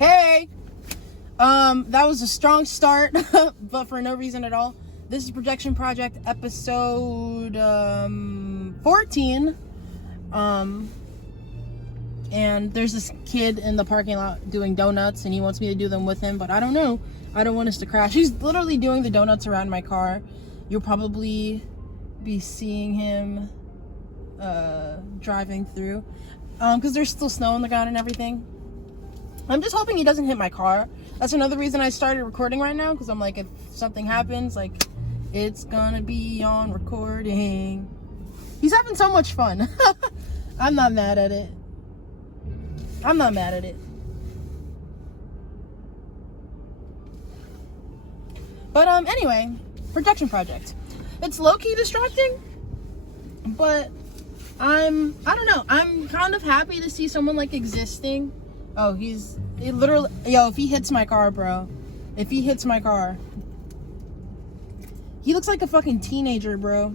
Hey! That was a strong start, but for no reason at all. This is Projection Project episode 14. And there's this kid in the parking lot doing donuts, and he wants me to do them with him, but I don't know. I don't want us to crash. He's literally doing the donuts around my car. You'll probably be seeing him driving through, because there's still snow on the ground and everything. I'm just hoping he doesn't hit my car. That's another reason I started recording right now, because I'm like, if something happens, like, it's gonna be on recording. He's having so much fun. I'm not mad at it. I'm not mad at it. But anyway, Projection Project. It's low-key distracting, but I don't know. I'm kind of happy to see someone like existing. Oh, it literally, if he hits my car, bro. If he hits my car. He looks like a fucking teenager, bro.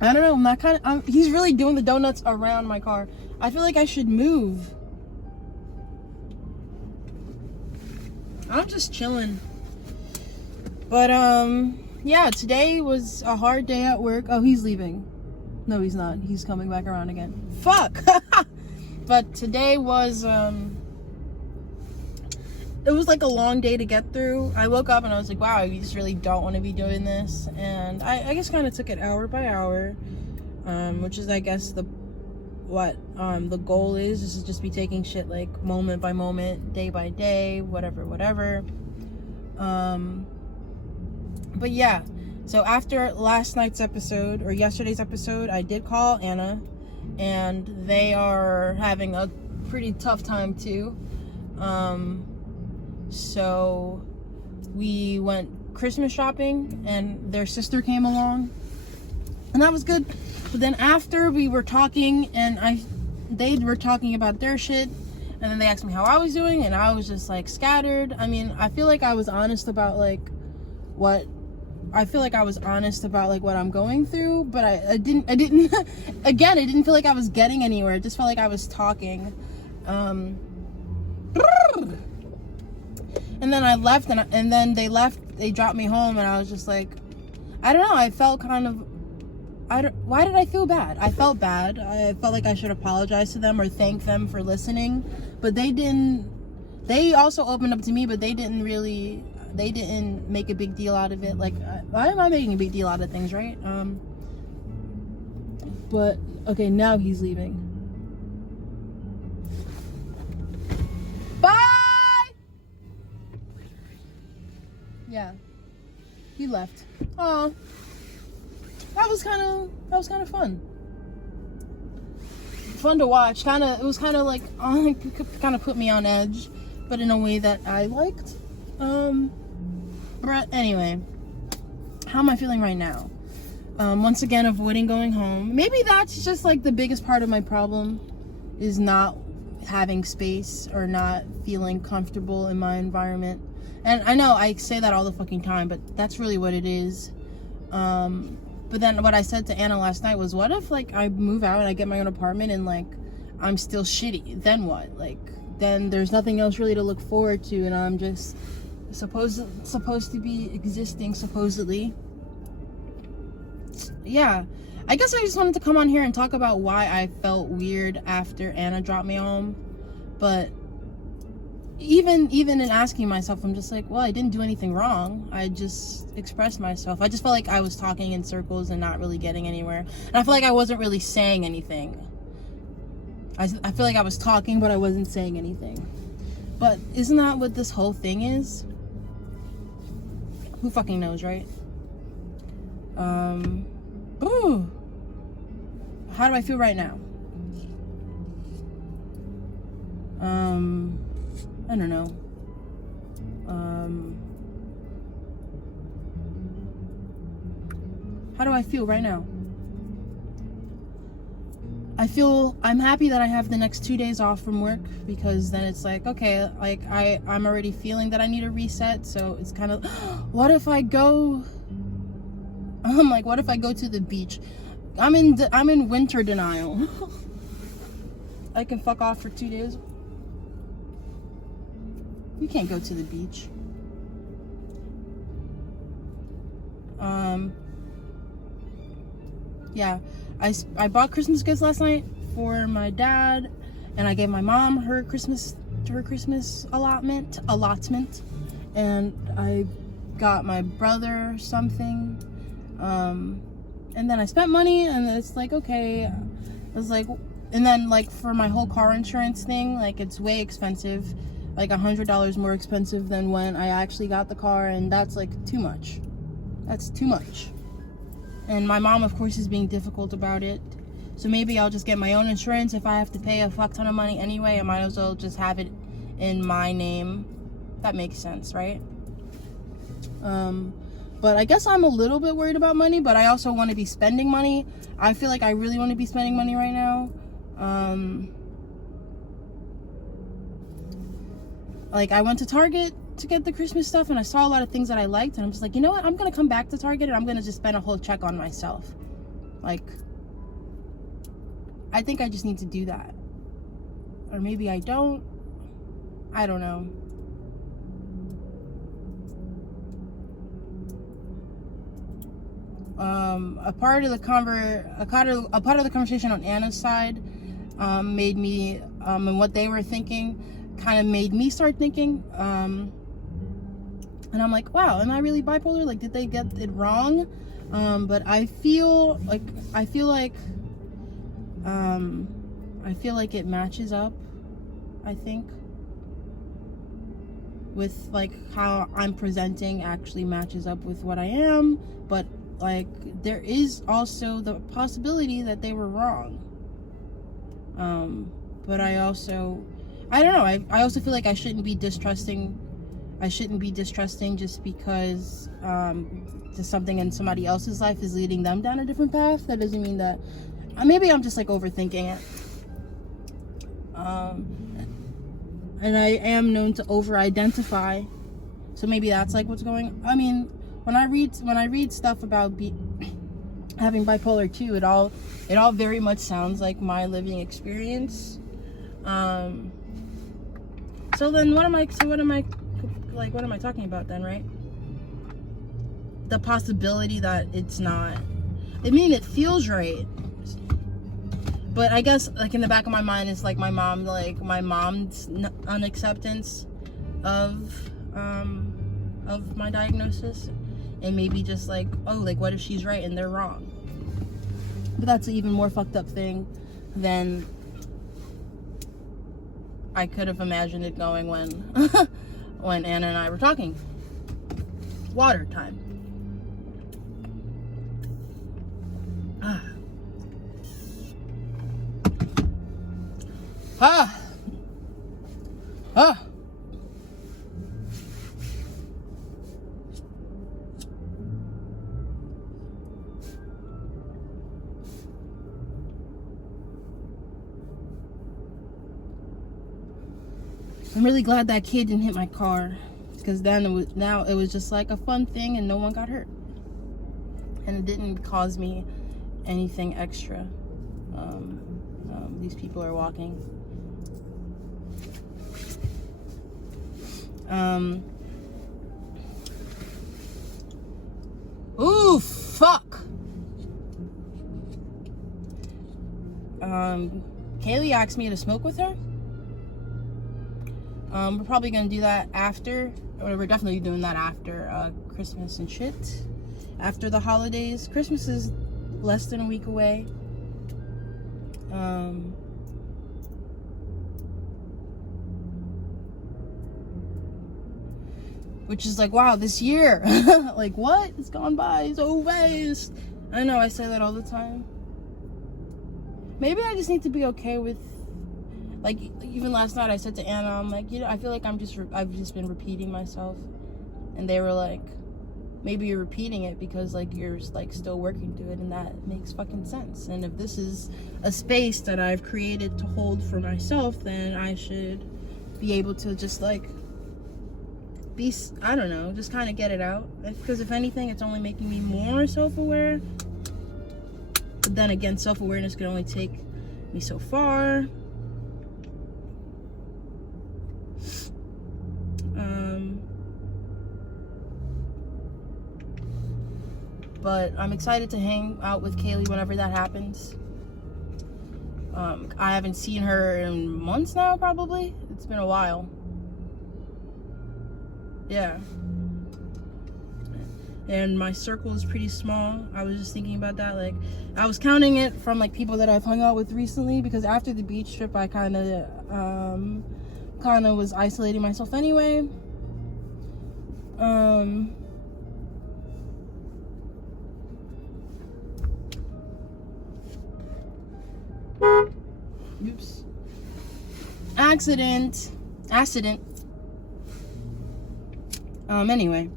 I don't know, he's really doing the donuts around my car. I feel like I should move. I'm just chilling. But, yeah, today was a hard day at work. Oh, he's leaving. No, he's not. He's coming back around again. Fuck! But today was, it was like a long day to get through. I woke up and I was like, wow, you just really don't want to be doing this. And I just kind of took it hour by hour, which is, I guess, the goal is to just be taking shit like moment by moment, day by day, whatever. But yeah, so after last night's episode, or yesterday's episode, I did call Anna, and they are having a pretty tough time too. So we went Christmas shopping, and their sister came along, and that was good. But then after we were talking, and they were talking about their shit, and then they asked me how I was doing, and I was just like scattered. I mean, I feel like I was honest about like what I'm going through, but I didn't again, it didn't feel like I was getting anywhere. It just felt like I was talking. And then I left, and then they left. They dropped me home, and I was just like, I don't know. I felt kind of, why did I feel bad? I felt bad. I felt like I should apologize to them or thank them for listening, but they didn't. They also opened up to me, but they didn't make a big deal out of it. Like, why am I making a big deal out of things, right? But okay, now he's leaving. Bye. Yeah, he left. Oh, that was kind of fun to watch. It was kind of like, kind of put me on edge, but in a way that I liked. But anyway, how am I feeling right now? Once again, avoiding going home. Maybe that's just like the biggest part of my problem, is not having space or not feeling comfortable in my environment. And I know I say that all the fucking time, but that's really what it is. But then what I said to Anna last night was, what if like I move out and I get my own apartment and like I'm still shitty? Then what? Like, then there's nothing else really to look forward to, and I'm just supposed to be existing, supposedly. Yeah, I guess I just wanted to come on here and talk about why I felt weird after Anna dropped me home. But even in asking myself, I'm just like, well, I didn't do anything wrong. I just expressed myself. I just felt like I was talking in circles and not really getting anywhere. And I feel like I wasn't really saying anything. I feel like I was talking, but I wasn't saying anything. But isn't that what this whole thing is? Who fucking knows, right? Ooh. How do I feel right now? I don't know. How do I feel right now? I'm happy that I have the next 2 days off from work, because then it's like, okay, like I'm already feeling that I need a reset. So it's kind of, what if I go to the beach? I'm in winter denial. I can fuck off for 2 days. You can't go to the beach. Yeah, I bought Christmas gifts last night for my dad, and I gave my mom her Christmas allotment, and I got my brother something, and then I spent money, and it's like, okay, I was like, and then like for my whole car insurance thing, like it's way expensive, like $100 more expensive than when I actually got the car, and that's like too much. That's too much. And my mom, of course, is being difficult about it. So maybe I'll just get my own insurance. If I have to pay a fuck ton of money anyway, I might as well just have it in my name. That makes sense, right? But I guess I'm a little bit worried about money, but I also want to be spending money. I feel like I really want to be spending money right now. Like I went to Target to get the Christmas stuff, and I saw a lot of things that I liked, and I'm just like, you know what, I'm gonna come back to Target and I'm gonna just spend a whole check on myself. Like, I think I just need to do that. Or maybe I don't know. A part of the conversation on Anna's side made me and what they were thinking kind of made me start thinking, and I'm like, wow, am I really bipolar? Like, did they get it wrong? But I feel like it matches up, I think, with like how I'm presenting actually matches up with what I am, but like there is also the possibility that they were wrong. But I don't know, I also feel like I shouldn't be distrusting just because just something in somebody else's life is leading them down a different path. That doesn't mean that maybe I'm just like overthinking it. And I am known to over-identify, so maybe that's like what's going on. I mean, when I read stuff about having bipolar 2, it all very much sounds like my living experience. So then what am I talking about then, right? The possibility that it's not. I mean, it feels right. But I guess like in the back of my mind is like my mom's unacceptance of my diagnosis, and maybe just like, oh, like what if she's right and they're wrong? But that's an even more fucked up thing than I could have imagined it going when when Anna and I were talking. Water time. I'm really glad that kid didn't hit my car, because then it was just like a fun thing and no one got hurt, and it didn't cause me anything extra. These people are walking. Ooh, fuck. Kaylee asked me to smoke with her. We're probably gonna do that after, or we're definitely doing that after Christmas and shit. After the holidays. Christmas is less than a week away. Which is like, wow, this year. Like, what? It's gone by so fast. I know, I say that all the time. Maybe I just need to be okay with, like, even last night I said to Anna, I'm like, you know, I feel like I've just been repeating myself. And they were like, maybe you're repeating it because like you're like still working through it, and that makes fucking sense. And if this is a space that I've created to hold for myself, then I should be able to just like be, I don't know, just kind of get it out. Because if anything, it's only making me more self-aware. But then again, self-awareness can only take me so far. but I'm excited to hang out with Kaylee whenever that happens. I haven't seen her in months now, probably. It's been a while. Yeah. And my circle is pretty small. I was just thinking about that. Like, I was counting it from like people that I've hung out with recently, because after the beach trip, I kind of was isolating myself anyway. Oops. Accident. Anyway.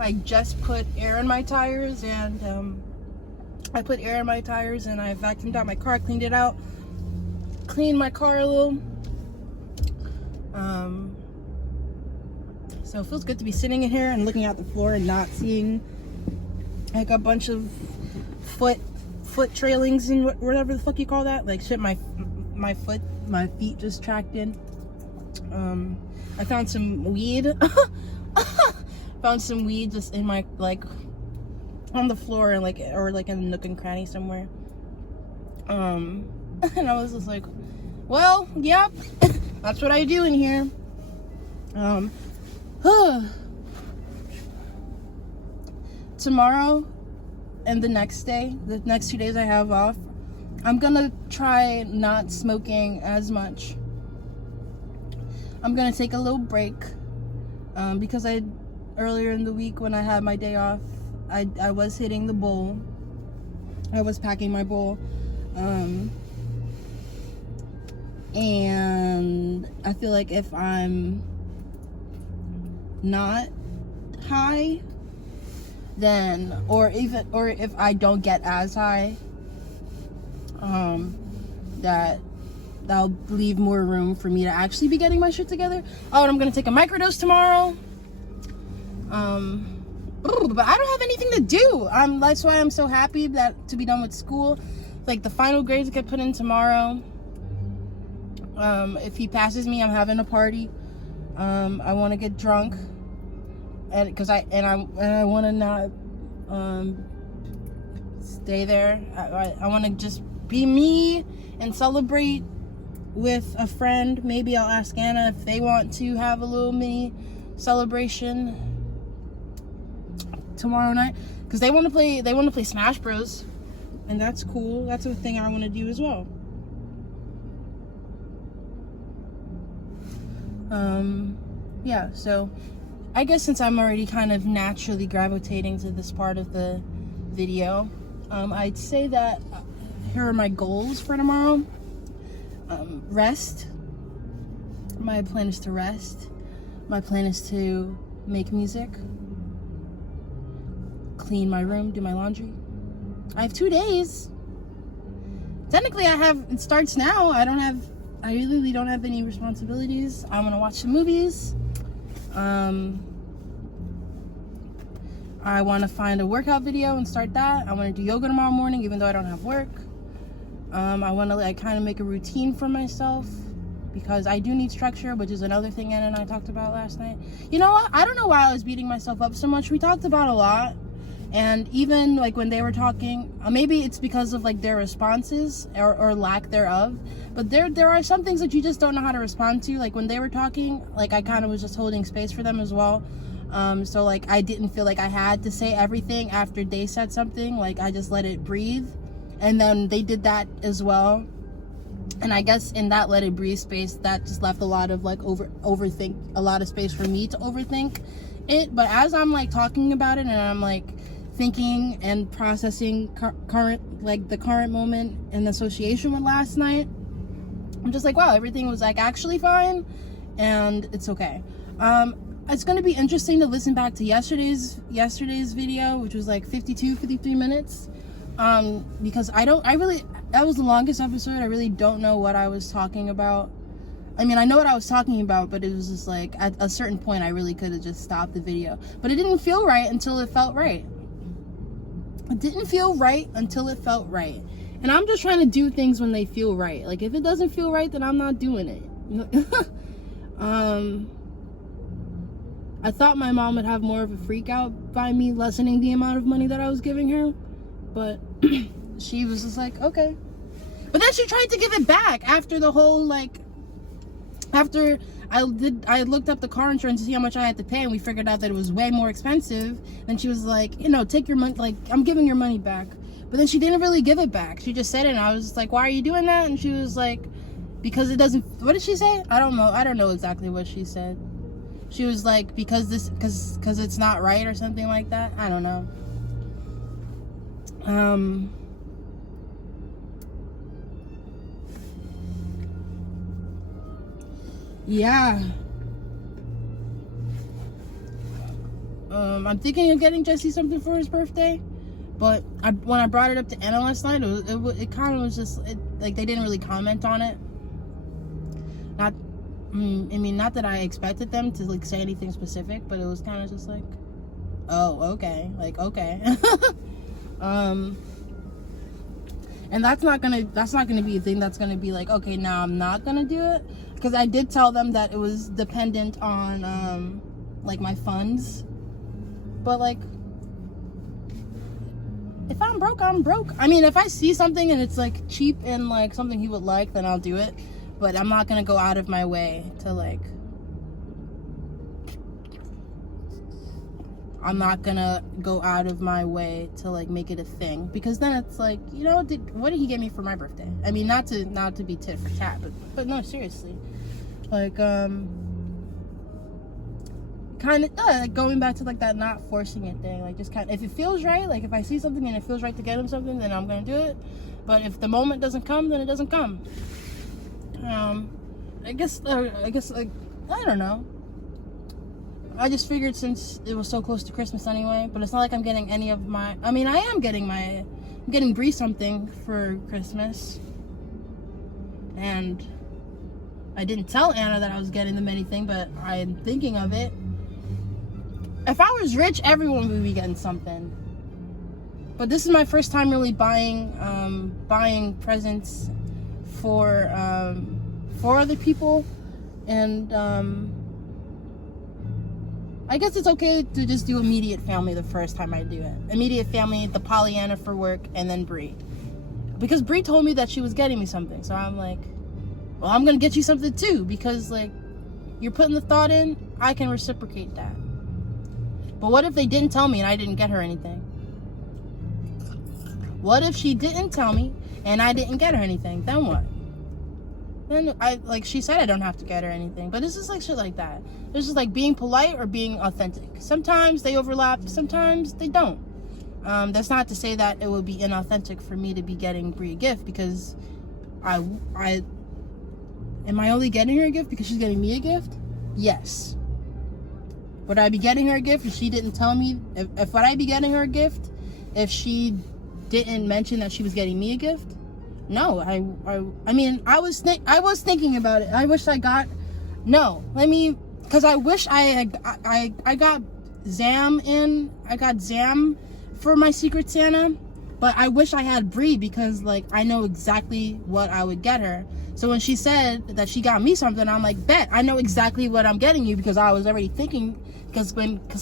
I just put air in my tires, and I vacuumed out my car, cleaned it out, cleaned my car a little. So it feels good to be sitting in here and looking at the floor and not seeing like a bunch of foot trailings and whatever the fuck you call that. Like shit, my feet just tracked in. I found some weed. Found some weed just in my, like, on the floor, and like, or like in a nook and cranny somewhere. And I was just like, well, yep, that's what I do in here. Tomorrow and the next 2 days I have off, I'm gonna try not smoking as much. I'm gonna take a little break, because earlier in the week when I had my day off, I was hitting the bowl. I was packing my bowl. And I feel like if I'm not high, then, or if I don't get as high, that'll leave more room for me to actually be getting my shit together. Oh, and I'm gonna take a microdose tomorrow. But I don't have anything to do. That's why I'm so happy to be done with school. Like, the final grades get put in tomorrow. If he passes me, I'm having a party. I want to get drunk, and I want to not stay there. I want to just be me and celebrate with a friend. Maybe I'll ask Anna if they want to have a little mini celebration tomorrow night, because they want to play Smash Bros, and that's cool. That's a thing I want to do as well. Yeah, so I guess since I'm already kind of naturally gravitating to this part of the video, I'd say that here are my goals for tomorrow. Rest. My plan is to rest. My plan is to make music, clean my room, do my laundry. I have 2 days. Technically, it starts now. I really don't have any responsibilities. I'm gonna watch some movies. I want to find a workout video and start that. I want to do yoga tomorrow morning, even though I don't have work. I want to kind of make a routine for myself, because I do need structure, which is another thing Anna and I talked about last night. You know what? I don't know why I was beating myself up so much. We talked about a lot. And even like when they were talking, maybe it's because of like their responses or lack thereof, but there are some things that you just don't know how to respond to. Like when they were talking, like I kind of was just holding space for them as well. So like I didn't feel like I had to say everything after they said something. Like I just let it breathe, and then they did that as well. And I guess in that let it breathe space, that just left a lot of like overthink, a lot of space for me to overthink it. But as I'm like talking about it, and I'm like thinking and processing the current moment in association with last night, I'm just like, wow, everything was like actually fine, and it's okay. it's going to be interesting to listen back to yesterday's video, which was like 53 minutes. Because that was the longest episode. I really don't know what I was talking about. I mean, I know what I was talking about, but it was just like, at a certain point, I really could have just stopped the video. But it didn't feel right until it felt right. It didn't feel right until it felt right. And I'm just trying to do things when they feel right. Like, if it doesn't feel right, then I'm not doing it. I thought my mom would have more of a freak out by me lessening the amount of money that I was giving her. But she was just like, okay. But then she tried to give it back after the whole, like, after I looked up the car insurance to see how much I had to pay, and we figured out that it was way more expensive. Then she was like, you know, take your money, like, I'm giving your money back. But then she didn't really give it back. She just said it, and I was just like, why are you doing that? And she was like, because it doesn't, what did she say? I don't know exactly what she said. She was like, because it's not right or something like that. I don't know. Yeah. I'm thinking of getting Jesse something for his birthday, but when I brought it up to Anna last night, it kind of was just, like, they didn't really comment on it. Not that I expected them to, like, say anything specific, but it was kind of just like, oh, okay, like, okay. And that's not gonna be a thing that's gonna be like, okay, now I'm not gonna do it, because I did tell them that it was dependent on like my funds. But like, if I'm broke, I'm broke. I mean, if I see something and it's like cheap and like something he would like, then I'll do it. But I'm not gonna go out of my way to like, make it a thing, because then it's like, you know, what did he get me for my birthday? I mean, not to be tit for tat, but no, seriously, like, kind of like going back to like that not forcing it thing, like, just kind of, if it feels right, like if I see something and it feels right to get him something, then I'm gonna do it. But if the moment doesn't come, then it doesn't come. I guess like, I don't know. I just figured, since it was so close to Christmas anyway, but it's not like I'm getting any of my, I mean, I'm getting Bree something for Christmas. And I didn't tell Anna that I was getting them anything, but I'm thinking of it. If I was rich, everyone would be getting something. But this is my first time really buying presents for other people, and I guess it's okay to just do immediate family the first time I do it. Immediate family, the Pollyanna for work, and then Bree. Because Bree told me that she was getting me something, so I'm like, well, I'm gonna get you something too, because like, you're putting the thought in, I can reciprocate that. But what if they didn't tell me and I didn't get her anything? What if she didn't tell me and I didn't get her anything? Then what? Then she said I don't have to get her anything. But it's just like shit like that. It's just like being polite or being authentic. Sometimes they overlap, sometimes they don't. That's not to say that it would be inauthentic for me to be getting Bree a gift, because am I only getting her a gift because she's getting me a gift? Yes. Would I be getting her a gift if she didn't tell me? If would I be getting her a gift if she didn't mention that she was getting me a gift? No. I mean, I was thinking about it. I wish I got, because I wish I got Zam for my Secret Santa, but I wish I had Bree, because like, I know exactly what I would get her. So when she said that she got me something, I'm like, bet, I know exactly what I'm getting you, because I was already thinking, because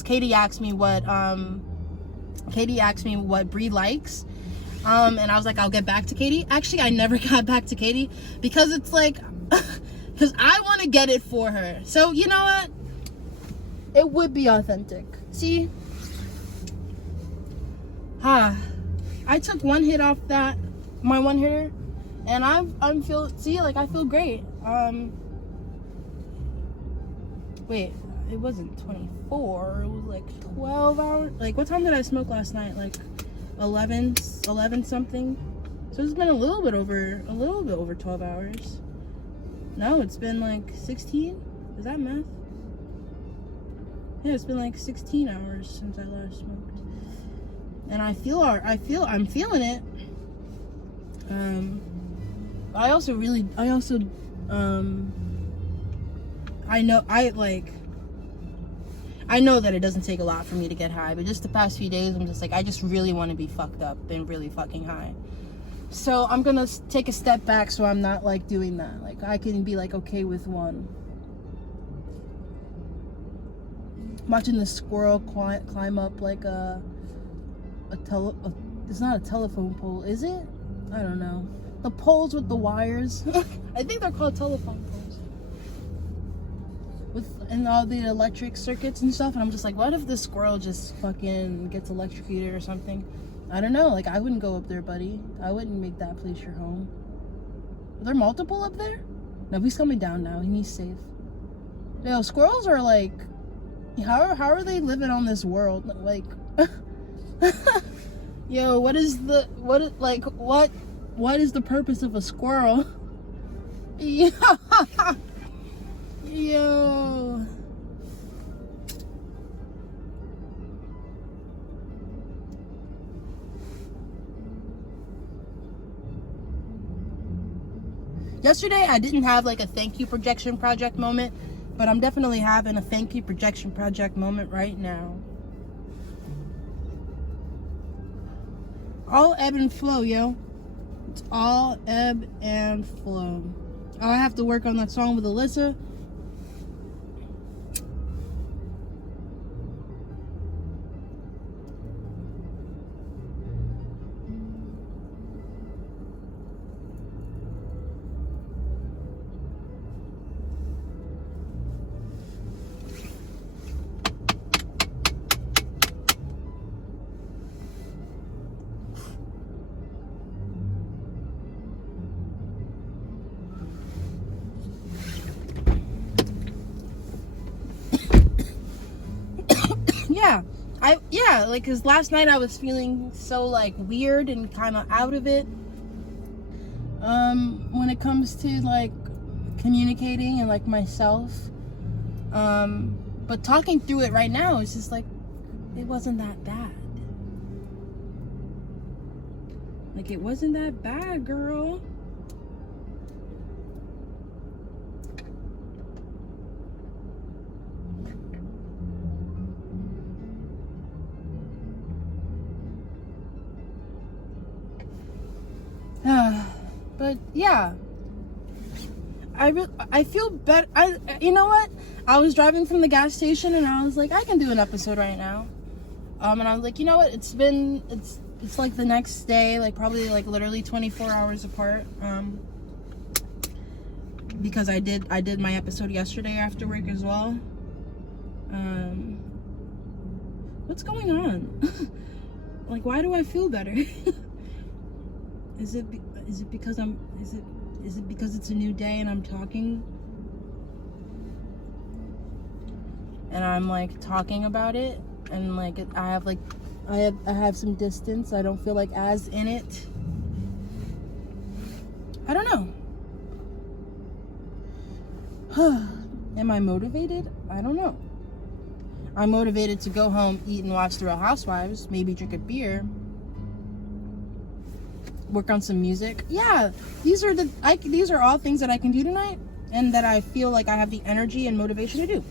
Katie asked me what Bree likes, and I was like, I'll get back to Katie. Actually, I never got back to Katie, because it's like, because I want to get it for her. So you know what? It would be authentic. See? I took one hit off my one hitter, and I feel great. Wait, it wasn't 24, it was like 12 hours. Like, what time did I smoke last night? Like 11 something. So it's been a little bit over 12 hours. No, it's been like 16. Is that math? Yeah, it's been like 16 hours since I last smoked. And I'm feeling it. I know that it doesn't take a lot for me to get high, but just the past few days, I'm just like, I just really want to be fucked up and really fucking high. So I'm gonna take a step back so I'm not like doing that. Like I can be like okay with one. Watching the squirrel climb up like it's not a telephone pole, is it? I don't know. The poles with the wires. I think they're called telephone poles. And all the electric circuits and stuff. And I'm just like, what if the squirrel just fucking gets electrocuted or something? I don't know. Like, I wouldn't go up there, buddy. I wouldn't make that place your home. Are there multiple up there? No, he's coming down now. He's safe. Yo, squirrels are like, how are they living on this world? Like, yo, what is the purpose of a squirrel? Yeah. Yo. Yesterday, I didn't have like a thank you projection project moment, but I'm definitely having a thank you projection project moment right now. All ebb and flow, yo. It's all ebb and flow. I have to work on that song with Alyssa. Like, cause last night I was feeling so like weird and kind of out of it. When it comes to like communicating and like myself. But talking through it right now, it's just like, it wasn't that bad. Like, it wasn't that bad, girl. But yeah, I feel better. You know what? I was driving from the gas station and I was like, I can do an episode right now. And I was like, you know what? It's like the next day, like probably like literally 24 hours apart. Because I did my episode yesterday after work as well. What's going on? Like, why do I feel better? Is it because it's a new day and I'm talking and I'm like talking about it and like I have some distance. I don't feel like as in it. I don't know. Am I motivated? I don't know. I'm motivated to go home, eat and watch The Real Housewives, maybe drink a beer. Work on some music. Yeah, these are all things that I can do tonight and that I feel like I have the energy and motivation to do.